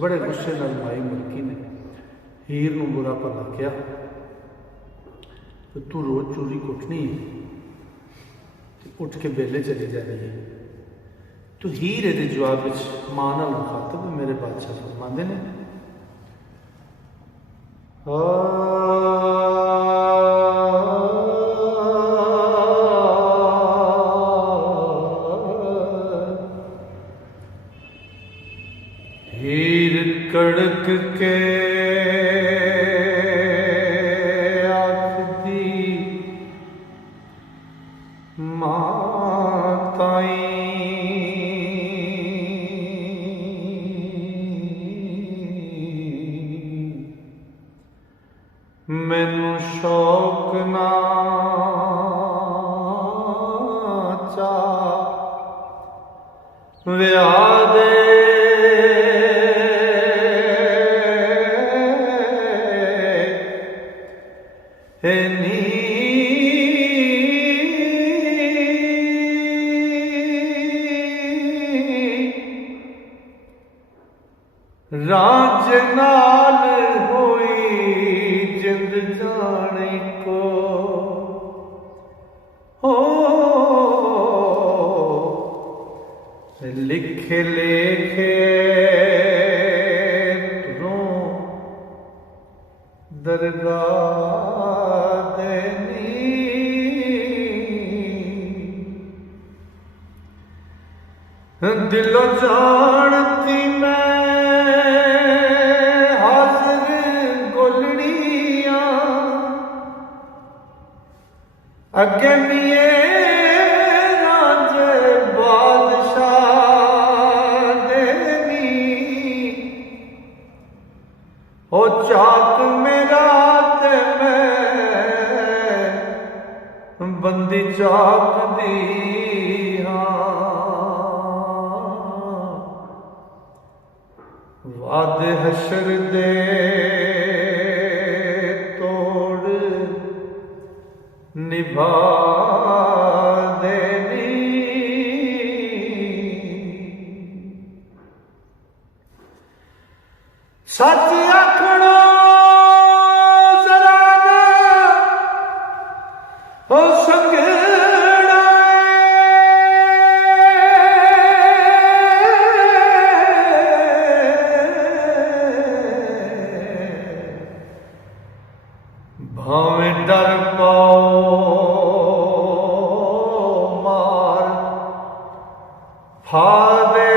बड़े गुस्से नाल माई मलकी ने हीर नूं बुरा भला कहा, तो तू रोज़ चूरी कुटनी है, उठ के बेले चली जानी है। तो हीर ये जवाब मां नाल मुखातब मेरे बादशाह फरमांदे ने, हीर कड़क के आखदी माताई मैनू शौक ना चा विआह दे राज नाल होई जिंद जाने को हो लिखे लेखे तुरों दरगाह देनी दिलों जानती मैं अगे मिये राजे बादशाह देनी हो चाक मेरा ते मैं बंदी चाक दी वाद हशर दे निभा देनी सच आखणो जरा ना हो संगड़ा भावें डर पाओ फादे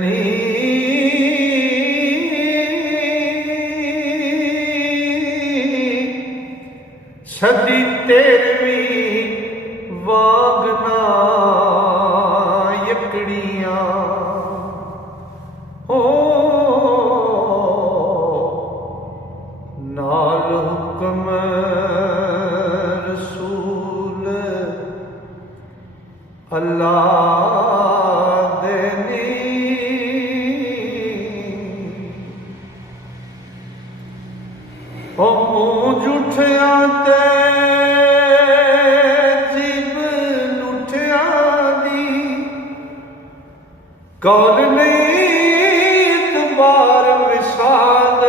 नी सदी तेरवी वागना यकड़ियां हो नाल हुक्म अल्लाह देनी ओ मुँह जुठिया ते जीब लुठिया दी कौल नहीं इतबार विसाल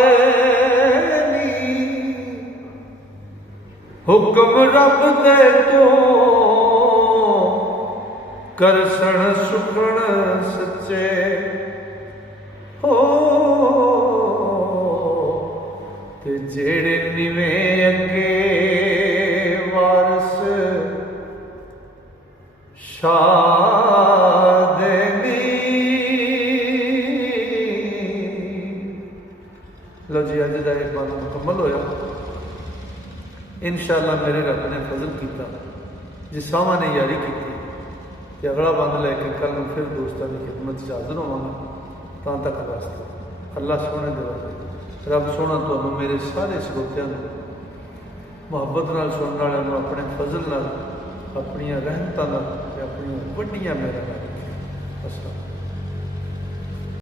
हुक्म रब दे तो करसण सुखण सच्चे हो ते जेड़े निवे अगे वारस शाह देनी। लो जी अज का एक बात मुकम्मल होया। इंशाअल्लाह मेरे रब ने फजल किया, जिस सावा ने यारी की कि अगला बंद लैके कल फिर दोस्तों की खिदमत हाजिर होवांगा। तां तक वास्ते अल्लाह सोने दे रब सोना तो मेरे सारे श्रोतियां मुहब्बत नाल सुनने वालों को अपने फजल नाल, अपनी रहमतां नाल, अपनी वड्डियां मेहरां नाल।